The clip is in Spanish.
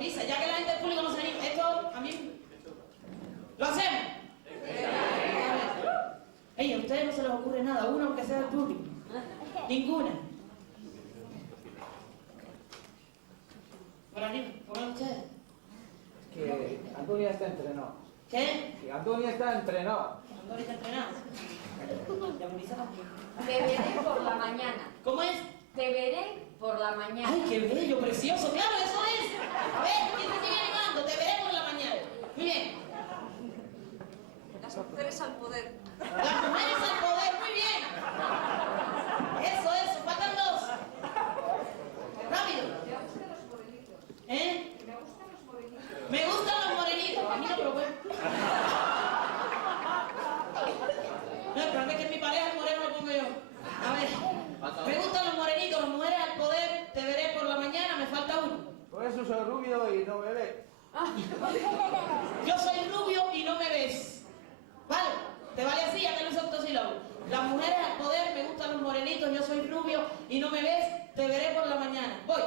prisa, ya que la gente del público no se anima. Esto a mí... ¿Lo hacemos? Ey, a ustedes no se les ocurre nada, una aunque sea del público. Ninguna. Por arriba, pongan ustedes. Que Antonio está entrenado. ¿Qué? Que Antonio está entrenado. Antonio está entrenado. Ya morizaba. Te veré por la mañana. ¿Cómo es? Te veré por la mañana. ¡Ay, qué bello, precioso! ¡Claro, eso es! A ver, ¿quién se sigue animando? Te veré por la mañana. Muy bien. Las mujeres al poder. Las mujeres al poder, muy bien. Eso, faltan dos. Rápido. Me gustan los morenitos. ¿Eh? Me gustan los morenitos. Me gustan los morenitos. A mí no, pero bueno. No, el problema es que en mi pareja el moreno lo pongo yo. A ver. Me gustan los morenitos, las mujeres al poder. Te veré por la mañana, me falta uno. Por eso soy rubio y no me ve. Yo soy rubio y no me ves. ¿Vale? ¿Te vale así? Ya te lo hice octosílabo. Las mujeres al poder, me gustan los morenitos, yo soy rubio y no me ves, te veré por la mañana. Voy.